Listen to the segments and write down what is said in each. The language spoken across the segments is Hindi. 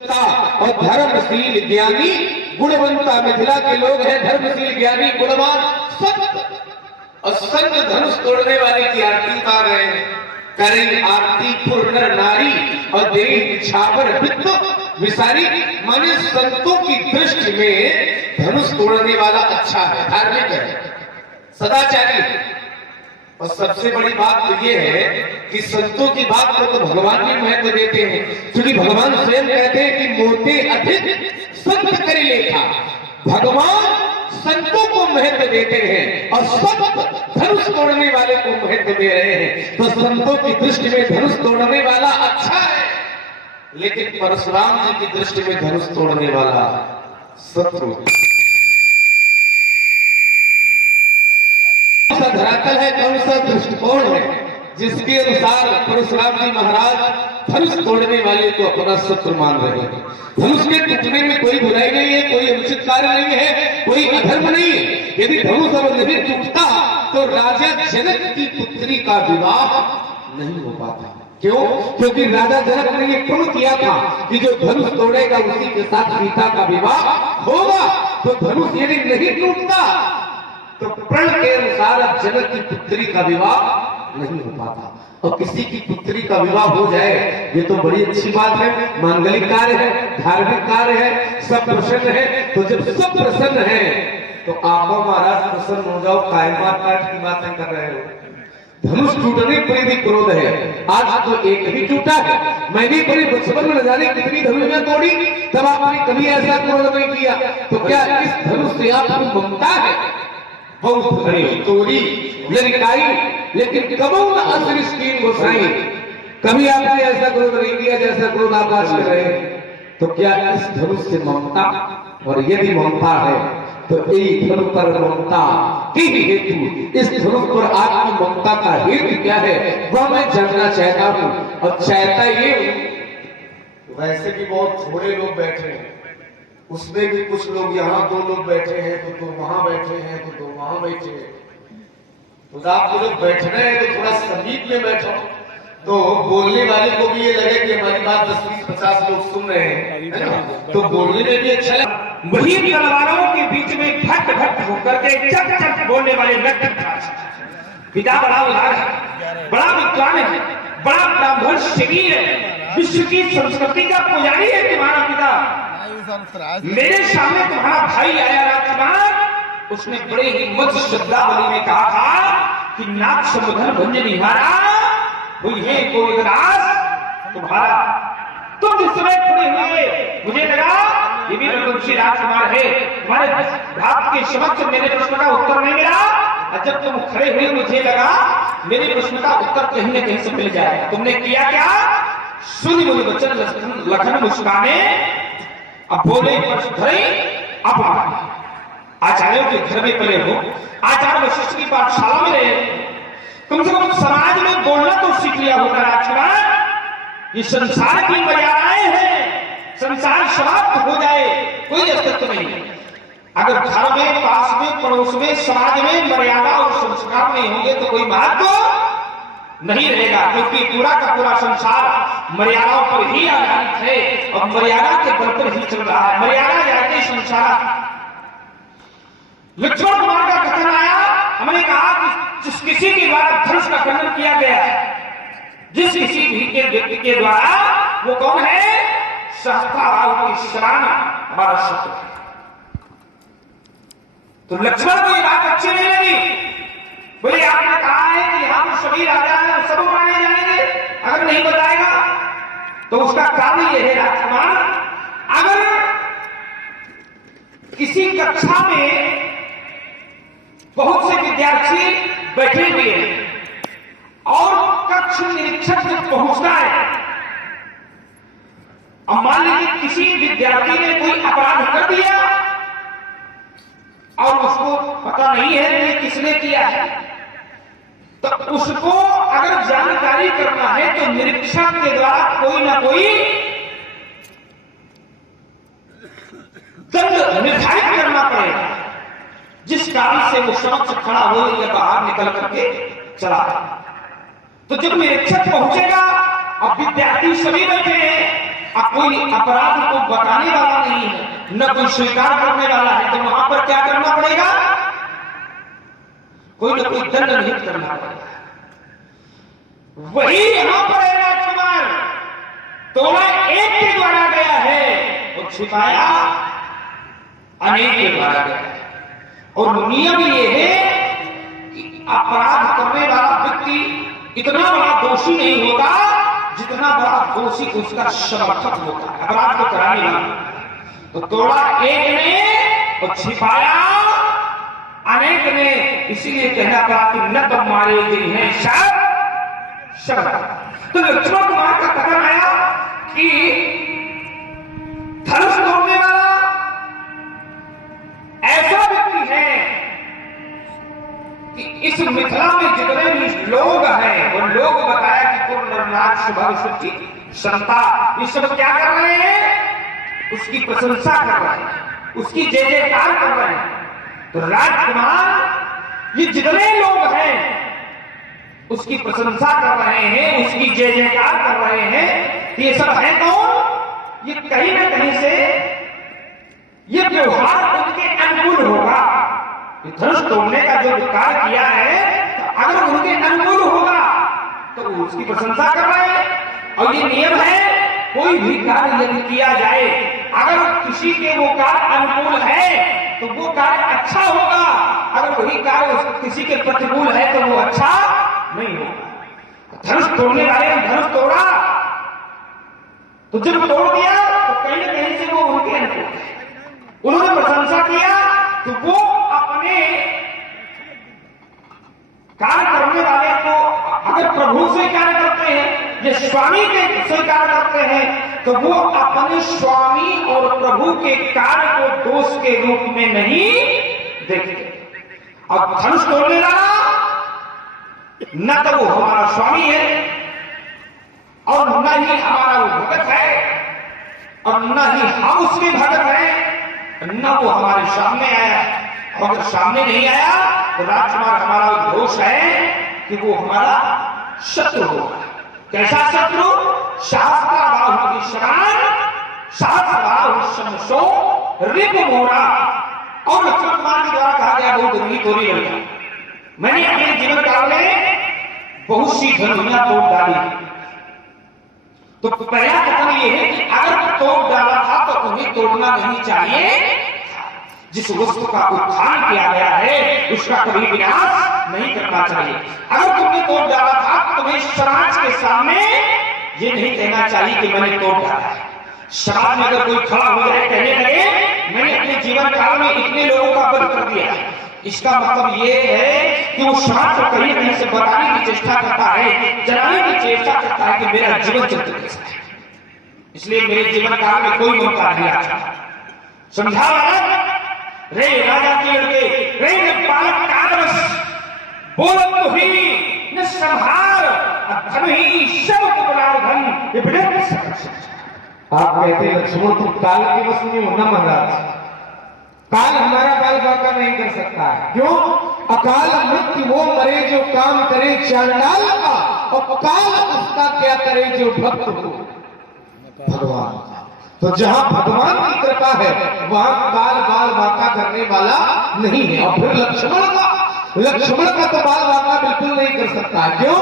और धर्मशील ज्ञानी गुणवंता मिथिला के लोग हैं। धर्मशील ज्ञानी गुणवान संत और संत धनुष तोड़ने वाले की आरती उतार रहे हैं। करें आरती पूर्ण नारी और देह छावर वित्त विसारी। माने संतों की दृष्टि में धनुष तोड़ने वाला अच्छा है, धार्मिक है, सदाचारी है। और सबसे बड़ी बात तो यह है कि संतों की बात को तो भगवान भी महत्व देते हैं, क्योंकि भगवान स्वयं कहते हैं कि मोते अधिक संत करे लेखा। भगवान संतों को महत्व देते हैं और संत धनुष तोड़ने वाले को महत्व दे रहे हैं। तो संतों की दृष्टि में धनुष तोड़ने वाला अच्छा है, लेकिन परशुराम जी की दृष्टि में धनुष तोड़ने वाला शत्रु। कौन सा धरातल है, कौन सा दृष्टिकोण है जिसके अनुसार परशुराम जी महाराज धनुष तोड़ने वाले को अपना शत्रु मान रहे हैं। धनुष के टूटने में कोई बुराई नहीं है, कोई अनुचित कार्य नहीं है, कोई अधर्म नहीं है। यदि धनुष अब नहीं टूटता तो राजा जनक की पुत्री का विवाह नहीं हो पाता। क्यों? क्योंकि राजा जनक ने ये प्रण किया था कि जो धनुष तोड़ेगा उसी के साथ सीता का विवाह होगा। तो धनुष यदि नहीं टूटता तो प्रण के अनुसार अब जनक की पुत्री का विवाह नहीं हो पाता। और किसी की पुत्री का विवाह हो जाए ये तो बड़ी अच्छी बात है, मांगलिक कार्य है, धार्मिक कार्य है, सब प्रसन्न है। तो जब सब प्रसन्न है तो आप महाराज प्रसन्न हो जाओ, कायमा काट की बातें कर रहे हो। धनुष टूटने पर भी क्रोध है, आज तो एक ही टूटा है। मैंने अपने बचपन में न जाने कितनी धनुषियां तोड़ी, तब आपने कभी ऐसा क्रोध नहीं किया। तो क्या इस धनुष से आपको ममता है? बहुत तोड़ी लड़काई, लेकिन कबू न असर स्कीम गोसाई। कभी आपने ऐसा क्रोध नहीं किया जैसा क्रोध आप आज कर रहे हैं। तो क्या इस धनुष से ममता? और यदि ममता है तो यही धनुष पर ममता की हेतु, इस धनुष पर आत्म ममता का हेतु क्या है वह मैं जानना चाहता हूं। और चाहता ये वैसे भी बहुत थोड़े लोग बैठे हैं, उसमें भी कुछ लोग यहाँ 2 लोग बैठे हैं, तो 2 वहां बैठे हैं, तो 2 वहां बैठे हैं। तो आपको लोग बैठना है तो थोड़ा समीप में बैठो, तो बोलने वाले को भी ये लगे कि हमारी बात 10, 20, 50 लोग सुन रहे हैं, है ना? तो बोलने में भी अच्छा लगे। वही तलवारों के बीच में घट घट होकर के चक चक बोलने वाले व्यक्ति पिता बड़ा उदार है, बड़ा विद्वान है, बड़ा ब्राह्मण शरीर है, विश्व की संस्कृति का पुजारी है तुम्हारा पिता। मेरे सामने तुम्हारा भाई आया राजकुमार, उसने बड़े ही मधुर शब्दावली में कहा था कि नाथ समुधन भंजन निहारा हुई है कोई दास तुम्हारा। तुम जिस समय खड़े हुए मुझे लगा ये भी रघुवंशी राजकुमार है। तुम्हारे भाग के समक्ष मेरे प्रश्न का उत्तर नहीं मिला, और जब तुम खड़े हुए मुझे लगा मेरे प्रश्न का उत्तर कहीं न कहीं से मिल जाएगा। तुमने किया क्या? सुन मुनि वचन लखन मुस्काने, अब बोले धरे अपमान। आचार्यों के घर में पले हो, आचार्य वशिष्ठ की पाठशाला में रहे, कम से कम समाज में बोलना तो सीख लिया होगा राजकुमार। ये संसार की मर्यादाएं हैं, संसार समाप्त हो जाए कोई अस्तित्व नहीं। अगर घर में, पास में, पड़ोस में, समाज में मर्यादा और संस्कार नहीं होंगे तो कोई महत्व नहीं रहेगा, क्योंकि पूरा का पूरा संसार मर्यादाओं पर ही आधारित है और मर्यादा के बल पर ही चल रहा है। मर्यादा जाके संसार। लक्ष्मण कुमार का कथन आया, हमने कहा कि जिस किसी के द्वारा धनुष का खंडन किया गया है, जिस किसी भी के व्यक्ति के द्वारा, वो कौन है? सहस्त्राराव की शरण हमारा शत्रु। तो लक्ष्मण को ये बात अच्छी नहीं लगी। बोले आपने कहा है कि यहाँ तो सभी राजा हैं, सब माने जाएंगे, अगर नहीं बताएगा तो उसका कारण यह है राजकुमार, अगर किसी कक्षा में बहुत से विद्यार्थी बैठे हुए हैं और कक्ष निरीक्षक जब पहुंचता है, अब मान लीजिए किसी विद्यार्थी ने कोई अपराध कर दिया और उसको पता नहीं है कि किसने किया है, तो उसको अगर जानकारी करना है तो निरीक्षक के द्वारा कोई ना कोई दंड निर्धारित करना पड़ेगा, जिस कारण से वो समक्ष खड़ा हो या बाहर निकल करके चला। तो जब निरीक्षक पहुंचेगा, अब विद्यार्थी सभी बैठे हैं, अब कोई अपराध को बताने वाला नहीं है, न कोई स्वीकार करने वाला है, तो वहां पर क्या करना पड़ेगा? कोई न कोई दंड निहित करना पड़ेगा। वही यहां पर है राजकुमार, तोड़ा एक के द्वारा गया है और छिपाया अनेक के द्वारा गया है। और नियम ये है कि अपराध करने वाला व्यक्ति इतना बड़ा दोषी नहीं होता जितना बड़ा दोषी उसका समर्थक होता है, अपराध को कराने वाला। तो तोड़ा एक ने और छिपाया अनेक ने, इसीलिए कहना पड़ा कि न तो मारे गए हैं सब। तो लक्ष्मण कुमार का कथन आया कि धनुष तोड़ने वाला ऐसा व्यक्ति है कि इस मिथिला में जितने भी लोग हैं वो लोग बताया कि नरनाथ स्वभाव शुचि क्षमता, ये सब क्या कर रहे हैं? उसकी प्रशंसा कर रहे हैं, उसकी जय जयकार कर रहे हैं। तो राजकुमार ये जितने लोग हैं उसकी प्रशंसा कर रहे हैं, उसकी जय जयकार कर रहे हैं। ये सब है कौन? ये कहीं ना कहीं से ये व्यवहार उनके अनुकूल होगा। धनुष तोड़ने का जो विकार किया है, तो अगर उनके अनुकूल होगा तो वो उसकी प्रशंसा कर रहे हैं। और ये नियम है, कोई भी कार्य यदि किया जाए, अगर किसी के वो कार्य अनुकूल है तो वो कार्य अच्छा होगा, अगर वही कार्य किसी के प्रतिकूल है तो वो अच्छा नहीं होगा। धनुष तोड़ने वाले ने धनुष तोड़ा, तो जब तोड़ दिया तो कहीं ना कहीं से वो उनके अनुकूल है। उन्होंने प्रशंसा किया तो वो अपने कार्य करने वाले को, अगर प्रभु से कार्य करते हैं या स्वामी के से कार्य करते हैं, तो वो अपने स्वामी और प्रभु के कार्य को दोष के रूप में नहीं देखते। अब धनुष तोड़ने वाला न तो वो हमारा स्वामी है और न ही हमारा वो भगत है और न ही हम उसके भगत हैं, न वो हमारे सामने आया। अगर सामने नहीं आया तो राजकुमार हमारा दोष है कि वो हमारा शत्रु होगा। कैसा शत्रु? शास्त्रा बाहु शरण शास्त्र बाहु समसो रिप मोरा। और लक्ष्मण कुमार के द्वारा कहा गया बहुत धनी तोरी लड़का, मैंने अपने जीवन काल में बहुत सी धनुषियां तोड़ डाली। तो पहला कथन यह है कि अगर तोड़ डाला था तो उन्हें तोड़ना नहीं चाहिए। जिस वस्तु का उत्थान किया गया है उसका कभी विनाश नहीं करना चाहिए। अगर तुमने तोड़ डाला था तो तुम्हें समाज के सामने ये नहीं कहना चाहिए कि मैंने तोड़ डाला है। समाज में अगर कोई खड़ा हो जाए कहने लगे मैंने अपने जीवन काल में इतने लोगों का वध कर दिया, इसका मतलब ये है कि वो समाज को कहीं कहीं से बताने की चेष्टा करता है, जलाने की चेष्टा करता है कि मेरा जीवन चरित्र कैसा है, इसलिए मेरे जीवन काल में कोई मौका नहीं आता। समझा रे राजा के लड़के, रे पालक कालवश बोलत तो ही न संहार धन ही सब कुलार धन ये बड़े। आप कहते हैं लक्ष्मण तुम काल के वश में हो ना महाराज, काल हमारा काल बाका नहीं कर सकता है। क्यों? अकाल मृत्यु वो मरे जो काम करे चांडाल का, और काल उसका क्या करे जो भक्त हो भगवान। तो जहां भगवान की कृपा है वहां काल बाल बाका करने वाला नहीं है। और फिर लक्ष्मण का तो बाल बाका बिल्कुल नहीं कर सकता। क्यों?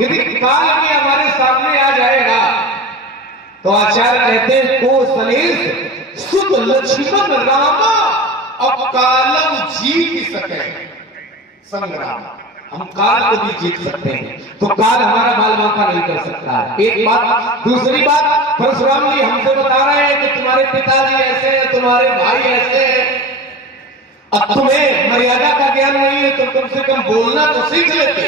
यदि काल में हमारे सामने आ जाएगा तो आचार्य कहते हैं कौशलेश सुत लक्ष्मण रामा और कालम जीत सके संग्राम। हम काल को भी जीत सकते हैं, तो काल हमारा बाल बाका नहीं कर सकता है। एक बात। दूसरी बात, परशुराम जी हमसे बता रहे हैं कि तुम्हारे पिताजी ऐसे हैं, तुम्हारे भाई ऐसे हैं, अब तुम्हें मर्यादा का ज्ञान नहीं है तो कम से कम बोलना तो सीख लेते।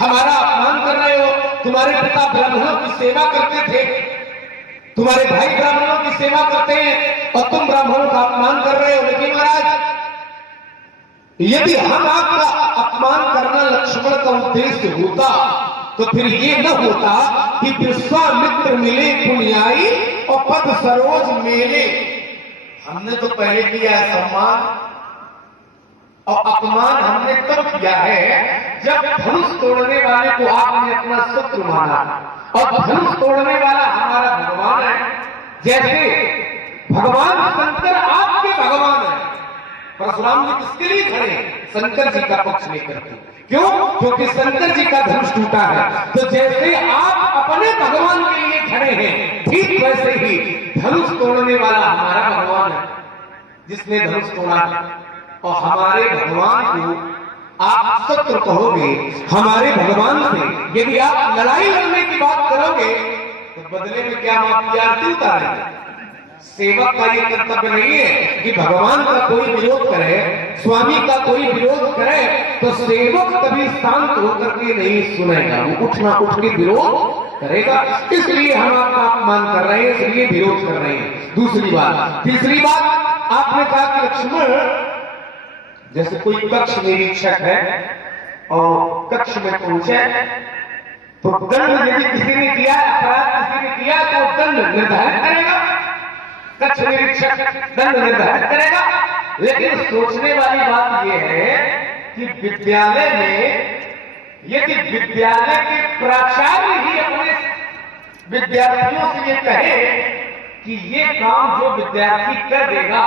हमारा अपमान कर रहे हो। तुम्हारे पिता ब्राह्मणों की सेवा करते थे, तुम्हारे भाई ब्राह्मणों की सेवा करते हैं और तुम ब्राह्मणों का अपमान कर रहे हो। लेकिन महाराज यदि हम आपका अपमान करना लक्ष्मण का उद्देश्य होता तो फिर ये न होता कि विश्वामित्र मिले पुण्याई और पद सरोज मेले। हमने तो पहले किया है सम्मान और अपमान हमने तब किया है जब धनुष तोड़ने वाले को आपने अपना शत्रु माना। और धनुष तोड़ने वाला हमारा भगवान है, जैसे भगवान शंकर आपके भगवान है, परशुराम जी किसके लिए खड़े हैं? शंकर जी का पक्ष लेकर के। क्यों? क्योंकि शंकर जी का धनुष टूटा है। तो जैसे आप अपने भगवान के लिए खड़े हैं, ठीक वैसे ही धनुष तोड़ने वाला हमारा भगवान है, जिसने धनुष तोड़ा। और हमारे भगवान को आप शत्रु कहोगे, हमारे भगवान से यदि आप लड़ाई लड़ने की बात करोगे तो बदले में क्या आप आरती उतारेंगे? सेवक का ये कर्तव्य नहीं है कि भगवान का कोई विरोध करे, स्वामी का कोई विरोध करे तो सेवक कभी शांत होकर के नहीं सुनेगा, वो उठ के विरोध करेगा। इसलिए हम आपका अपमान कर रहे हैं, इसलिए विरोध कर रहे हैं। दूसरी बात, तीसरी बात, आपने कहा कि लक्ष्मण, जैसे कोई कक्ष निरीक्षक है और कक्ष में पहुंचे तो दंड यदि किसी ने किया, अपराध किसी ने किया तो दंड निर्धारित करेगा, कक्ष निरीक्षक दंड निर्धारित करेगा। लेकिन सोचने वाली बात यह है कि विद्यालय में यदि विद्यालय के प्राचार्य ही अपने विद्यार्थियों से ये कहे कि ये काम जो विद्यार्थी कर देगा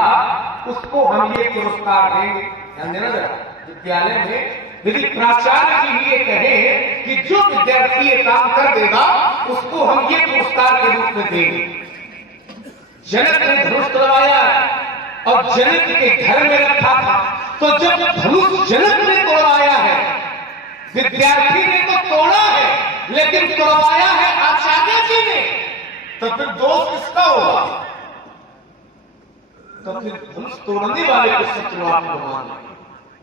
उसको हम ये पुरस्कार देंगे, ध्यान देना जरा, विद्यालय में यदि प्राचार्य जी ही ये कहे कि जो विद्यार्थी ये काम कर देगा उसको हम ये पुरस्कार के रूप में देंगे। जनक ने धनुष तोड़वाया और जनक के घर में रखा था, तो जब धनुष जनक ने तोड़वाया है, विद्यार्थी ने तो तोड़ा है लेकिन तोड़वाया है आचार्य जी ने, तो फिर दोष किसका होगा? तो फिर धनुष तोड़ने वाले को शत्रु आप माने।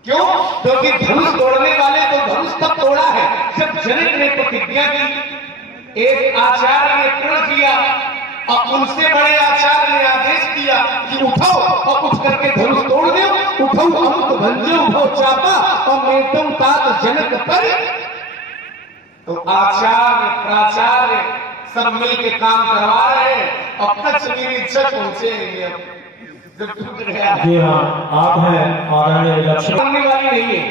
क्यों? क्योंकि धनुष तोड़ने वाले को धनुष तब तोड़ा है जब जनक ने प्रतिज्ञा की, एक आचार्य ने प्रण किया और उनसे बड़े आचार्य ने आदेश दिया कि उठाओ और उठ करके धनुष तोड़ दो, उठो अमुक भंजो उठो चापा और मेटम तात जनक पर। तो आचार्य प्राचार्य सब मिलकर काम करवा रहे हैं और कच्छ निरीक्षक पहुंचे जब टूट गया। जी हाँ, आप हैं आदरणीय लक्ष्मण वाली नहीं है।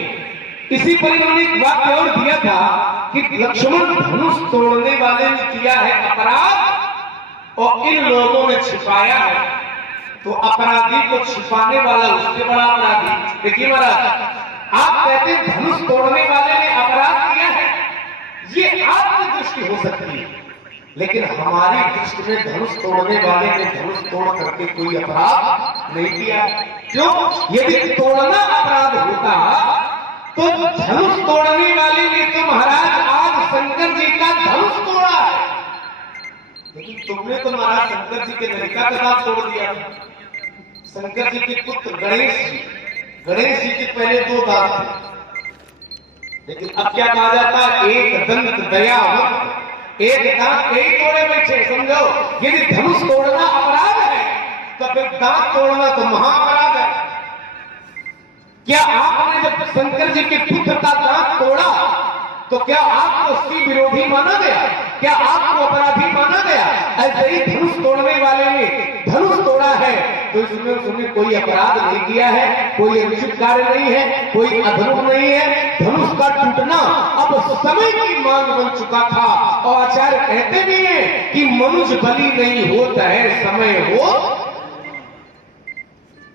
इसी पर इन्होंने एक वाक्य और दिया था कि लक्ष्मण धनुष तोड़ने वाले ने किया है अपराध और इन लोगों ने छिपाया है, तो अपराधी को छिपाने वाला उससे बड़ा अपराधी। देखिए महाराज, आप कहते हैं धनुष तोड़ने वाले ने अपराध किया है, ये आपकी दृष्टि हो सकती है, लेकिन हमारी दृष्टि में धनुष तोड़ने वाले ने धनुष तोड़ करके कोई अपराध नहीं किया। क्यों? यदि तोड़ना अपराध होता तो धनुष तोड़ने वाले ने तो महाराज आज शंकर जी का धनुष तोड़ा है, लेकिन तुमने तो महाराज शंकर जी के लड़का का दांत तोड़ दिया। शंकर जी के पुत्र गणेश जी के पहले 2 दांत थे, लेकिन अब क्या कहा जाता है? एक दंत दयावंत, एक दांत यही तोड़े बैठे। समझो, यदि धनुष तोड़ना अपराध है तो फिर दांत तोड़ना तो महाअपराध है। क्या आपने जब शंकर जी के पुत्र का दांत तोड़ा तो क्या आपको उसकी विरोधी माना गया? क्या आपको अपराधी माना गया? ऐसे ही धनुष तोड़ने वाले ने धनुष तोड़ा है तो इसमें उसने कोई अपराध नहीं किया है, कोई अनुचित कार्य नहीं है, कोई अधर्म नहीं है। धनुष का टूटना अब समय की मांग बन चुका था और आचार्य कहते भी हैं कि मनुष्य बलि नहीं होता है, समय हो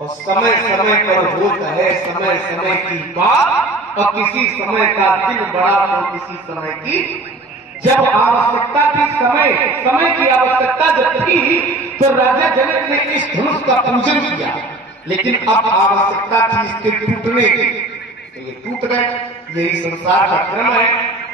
और समय समय पर होता है, समय समय की बात। और किसी समय का दिन बड़ा तो किसी समय की जब आवश्यकता थी, समय की आवश्यकता जब थी तो राजा जनक ने इस धनुष का पूजन किया, लेकिन अब आवश्यकता थी इसके टूटने की तो ये टूट गए। यही संसार का क्रम है,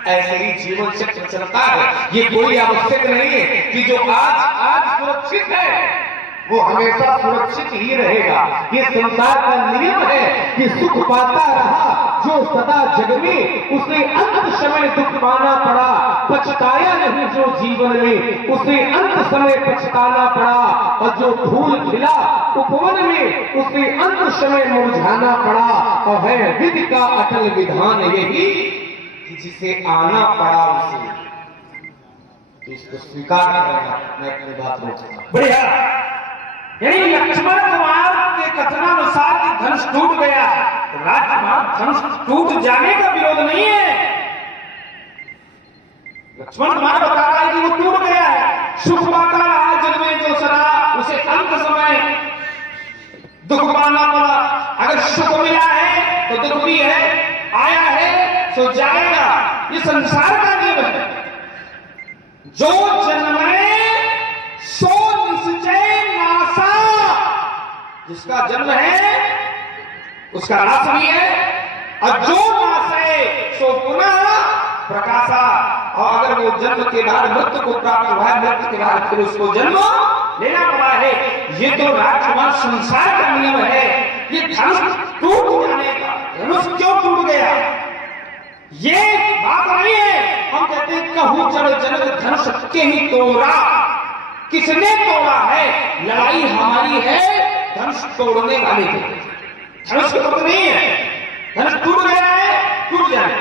ऐसे ही जीवन चक्र चलता है। ये कोई आवश्यक नहीं है कि जो आज सुरक्षित है वो हमेशा सुरक्षित ही रहेगा। ये संसार का नियम है कि सुख पाता रहा जो सदा जग में, उसे अंत समय दुख पाना पड़ा, पछताया नहीं जो जीवन में, उसे अंत समय पछताना पड़ा। और जो फूल खिला उपवन में, उसे अंत समय मुरझाना पड़ा। और है विधि का अटल विधान यही कि जिसे आना पड़ा उसे तो इसको स्वीकार करना। मैं अपनी बात रोकता। बढ़िया। यानी लक्ष्मण कुमार के कथनानुसार कि धनुष टूट गया, राजकुमार धनुष टूट जाने का विरोध नहीं है। लक्ष्मण कुमार बता रहा है कि वो टूट गया है। सुख पाता रहा जग में जो सदा, दुख पाना पड़ा। अगर सुख मिला है तो दुख भी है, आया है सो जाएगा, ये संसार का नियम है। जो जन्मे सो निश्चय नासा, जिसका जन्म है उसका नाश भी है, और जो नाश है सो पुनः प्रकाशा। और अगर वो जन्म के बाद मृत्यु को प्राप्त हुआ है, मृत्यु के बाद फिर उसको जन्म लेना पड़ा है। ये तो राजकुमार संसार का नियम है। ये धनुष टूट जाने का, धनुष क्यों टूट गया ये बात नहीं है। हम कहते हैं कहूं चलो जनक धनुष के ही तोड़ा, किसने तोड़ा है? लड़ाई हमारी है धनुष तोड़ने वाले की, धनुष तो नहीं है। धनुष टूट गया है, टूट जाए।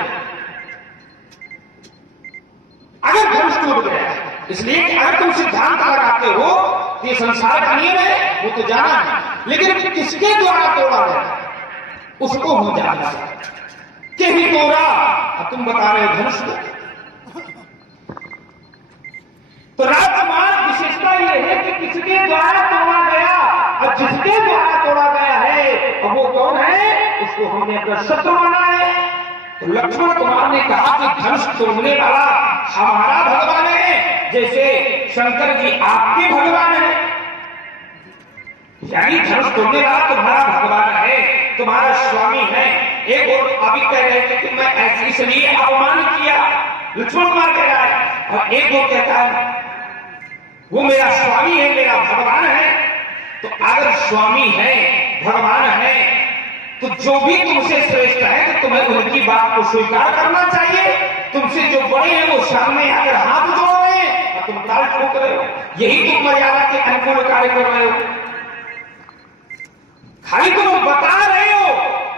अगर धनुष टूट गया, इसलिए कि अगर तुम सिद्धांत लगाते हो तो ये संसार का नियम है, वो तो जाना है, लेकिन किसके द्वारा तोड़ा गया उसको हम जानना के ही तोड़ा। अब तुम बता रहे हो धनुष को। तो राजकुमार विशेषता यह है कि किसके द्वारा तोड़ा गया, और जिसके द्वारा तोड़ा गया है और वो कौन है, उसको हमने अपना शत्रु माना है। तो लक्ष्मण कुमार ने कहा कि धनुष तोड़ने वाला हमारा भगवान है, जैसे शंकर जी आपके भगवान है। यानी धनुष तोड़ने वाला तुम्हारा भगवान है, तुम्हारा स्वामी है। एक और अभी कह रहे थे कि मैं ऐसे इसलिए अपमान किया, लक्ष्मण कुमार कह रहा है, और एक और कहता है वो मेरा स्वामी है, मेरा भगवान है। तो अगर स्वामी है, भगवान है, तो जो भी तुमसे श्रेष्ठ है तो तुम्हें उनकी बात को स्वीकार करना चाहिए। तुमसे जो बड़े हैं वो सामने आकर हाथ जोड़ रहे हैं और तुम ताल ठोक रहे हो, यही तुम मर्यादा के अनुकूल कार्य कर रहे हो। खाली तुम बता रहे हो,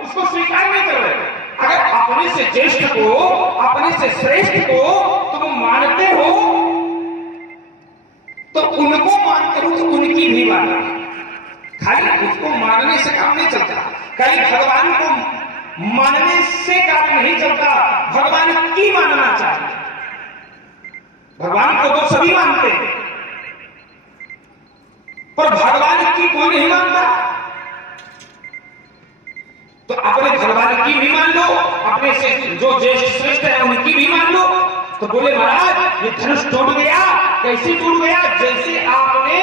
उसको स्वीकार नहीं कर रहे हो। अगर अपने से ज्येष्ठ को, अपने से श्रेष्ठ को तुम मानते हो तो उनको मानते हो तो उनकी भी मानना। खाली उसको मानने से काम नहीं चलता, खाली भगवान को मानने से काम नहीं चलता, भगवान की मानना चाहिए। भगवान को तो सभी मानते हैं, पर भगवान की कोई नहीं मानता। तो अपने भगवान की भी मान लो, अपने से जो ज्येष्ठ श्रेष्ठ है उनकी भी मान लो। तो बोले महाराज ये धनुष टूट गया, कैसे टूट गया? जैसे आपने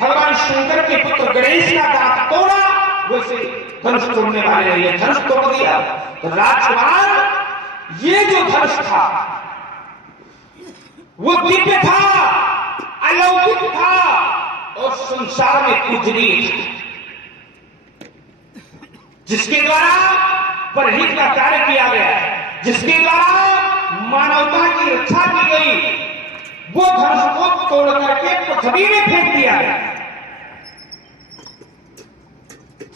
भगवान शंकर के पुत्र गणेश का दांत तोड़ा, वैसे धनुष तोड़ने वाले ने ये धनुष तोड़ दिया। तो राजकुमार ये जो धनुष था वो दिव्य था, अलौकिक था और संसार में पूजनीय था, जिसके द्वारा परहित का कार्य किया गया, जिसके द्वारा मानवता की रक्षा की गई, वो धनुष को तोड़ करके पृथ्वी में फेंक दिया गया।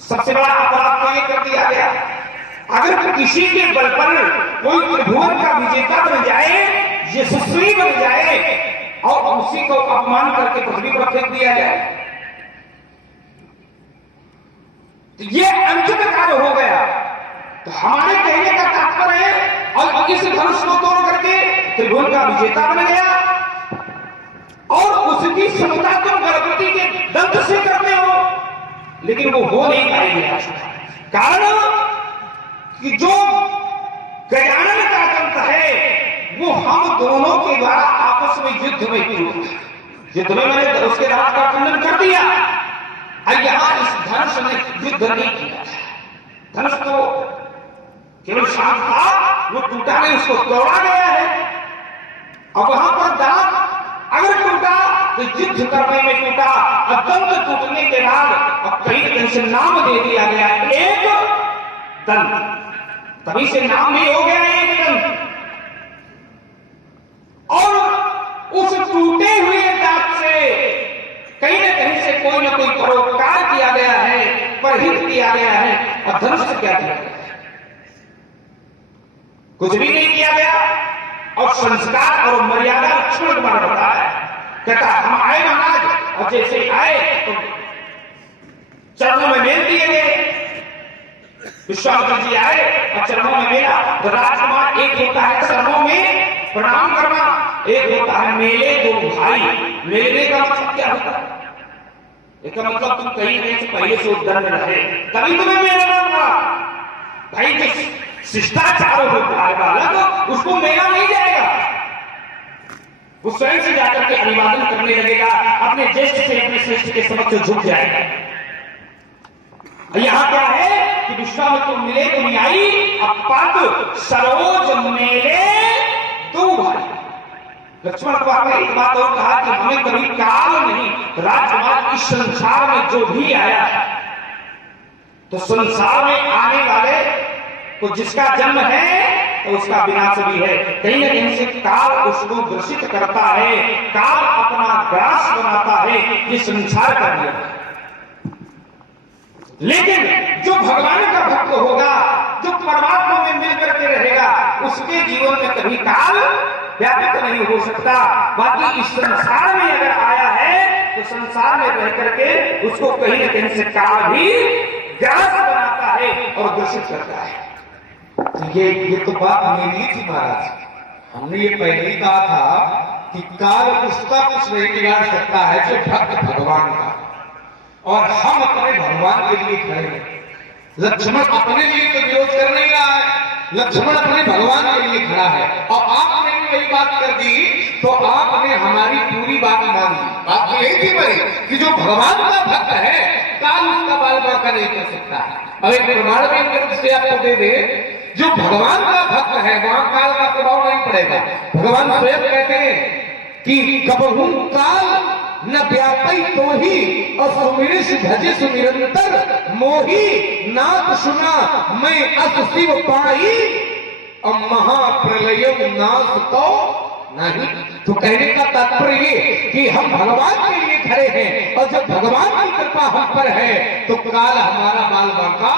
सबसे बड़ा अपराध तो ये कर दिया गया। अगर किसी के बल पर कोई त्रिभुवन का विजेता बन जाए, यशस्वी बन जाए और उसी को अपमान करके पृथ्वी पर फेंक दिया जाए, तो ये अनुचित कार्य हो गया। तो हमारे कहने का तात्पर्य है, और इस धनुष को तोड़ करके त्रिभुवन का विजेता बन गया और उसकी समता तुम गणपति के दंत से करते हो, लेकिन वो हो नहीं पाएगी। कारण कि जो गजानन का दंत है वो हम दोनों के द्वारा आपस में युद्ध में युद्ध में मैंने उसके राज का खंडन कर दिया। यहां इस धनुष ने युद्ध नहीं किया, धनुष तो केवल शांत था, वो टूटा नहीं, उसको तोड़ा गया है। और वहां पर दांत अगर टूटा तो युद्ध करने में टूटा, और दंत टूटने के बाद अब कहीं से नाम दे दिया गया एक दंत, तभी से नाम भी हो गया एक दंत। और उस टूटे हुए दांत से कहीं न कहीं से कोई ना कोई परोपकार किया गया है, परहित किया गया है। और धनुष से क्या किया गया? कुछ भी नहीं किया गया। और संस्कार और मर्यादा लक्ष्मण कुमार बताया, कहता हम आए महाराज, और जैसे आए तो चरणों में मेल दिए गए। विश्वामित्र जी आए और चरणों में मेला। तो राजकुमार एक होता है चरणों में प्रणाम करना, एक होता है मेले दो भाई। मेले का मतलब क्या होता है? इसका मतलब तुम कहीं कहीं से पहले से उद्दंड रहे, तभी तुम्हें मेरा नाम पड़ा। भाई जो शिष्टाचार होता है बालक, उसको मेरा नहीं जाएगा। वो स्वयं से जाकर के अभिवादन करने लगेगा, अपने ज्येष्ठ से अपने श्रेष्ठ के समक्ष झुक जाएगा। यहाँ क्या है कि विश्वामित्र मिले तो नहीं आई, अपद सरोज मेले दो भाई। लक्ष्मण को आपने एक बात और कहा कि हमें कभी काल नहीं, राजकुमार इस संसार में जो भी आया, तो संसार में आने वाले को जिसका जन्म है तो उसका विनाश भी है। कहीं न कहीं से काल उसको ग्रसित करता है, काल अपना ग्रास बनाता है, ये संसार का नियम है। लेकिन जो भगवान का भक्त होगा, जो परमात्मा में मिलकर के रहेगा, उसके जीवन में कभी काल व्यापक नहीं हो सकता। बाकी इस संसार में अगर आया है तो संसार में रह करके उसको कहीं न कहीं से काल भी ग्रास बनाता है और ग्रसित करता है। ये तो बात मेरी थी महाराज। हमने ये पहले ही कहा था कि काल उसका कुछ नहीं बिगाड़ सकता है जो भक्त भगवान का, और हम अपने भगवान के लिए खड़े हैं। लक्ष्मण अपने लिए तो विरोध कर नहीं रहा है, लक्ष्मण अपने भगवान के लिए खड़ा है। और आपने भी वही बात कर दी तो आपने हमारी पूरी बात मान ली। बात तो यही थी भाई कि जो भगवान का भक्त है काल उसका बाल बांका नहीं कर सकता। अब एक प्रमाण भी अंदर से आपको दे दे, जो भगवान का भक्त है वहां काल का प्रभाव नहीं पड़ेगा। भगवान स्वयं कहते हैं कि कबहू काल न व्यापी तो ही और सुमिरिस भजे सुनिरंतर मोही नाथ सुना मैं अस शिव पाई और महाप्रलय नाश तो नहीं। तो कहने का तात्पर्य ये कि हम भगवान के लिए खड़े हैं, और जब भगवान की कृपा हम पर है तो काल हमारा बाल बांका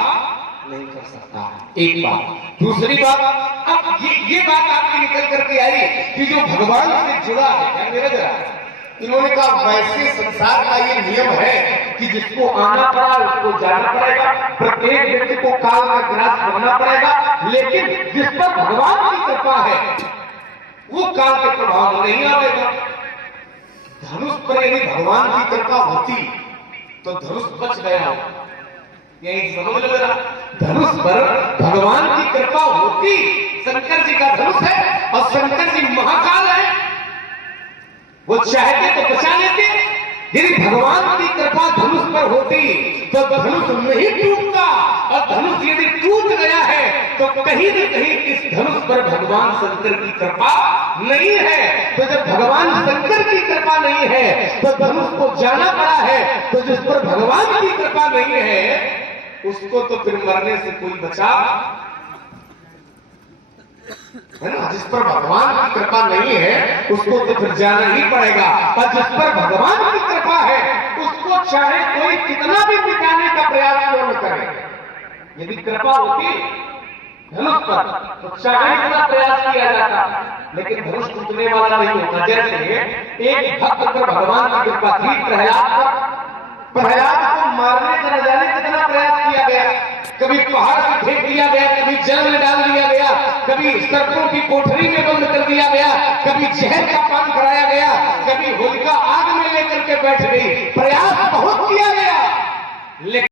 नहीं कर सकता। एक बात। दूसरी बात, अब ये बात आपकी निकल करके आई कि जो भगवान से जुड़ा है, क्या मेरा जरा इन्होंने कहा वैसे संसार का ये नियम है कि जिसको आना पड़ा उसको जाना पड़ेगा, प्रत्येक व्यक्ति को काल का ग्रास बनना पड़ेगा, लेकिन जिस पर भगवान की कृपा है वो काल के प्रभाव में नहीं आएगा। धनुष पर यदि भगवान की कृपा होती तो धनुष बच गया, यही समझ लो जरा। धनुष पर भगवान की कृपा होती, शंकर जी का धनुष है और शंकर जी महाकाल है, वो चाहते तो बचा लेते। यदि भगवान की कृपा धनुष पर होती तो धनुष नहीं टूटता, और धनुष यदि टूट गया है तो कहीं न कहीं इस धनुष पर भगवान शंकर की कृपा नहीं है। तो जब भगवान शंकर की कृपा नहीं है तो धनुष को जाना पड़ा है, तो जिस पर भगवान की कृपा नहीं है उसको तो फिर मरने से कोई बचा है ना। जिस पर भगवान की कृपा नहीं है उसको तो फिर जाना ही पड़ेगा, और जिस पर भगवान की कृपा है उसको चाहे कोई कितना भी मिटाने का प्रयास क्यों न करे। यदि कृपा होती धनुष पर तो चाहे कितना प्रयास किया जाता, लेकिन धनुष टूटने वाला नहीं होता। जैसे एक भक्त पर भगवान की कृपा थी, प्रहलाद को मारने का न जाने कितना प्रयास किया गया, कभी पहाड़ से फेंक दिया गया, कभी जल में डाल दिया गया, कभी सर्पों की कोठरी में बंद कर दिया गया, कभी जहर का पान कराया गया, कभी होलिका आग में लेकर के बैठ गई। प्रयास बहुत किया गया, लेकिन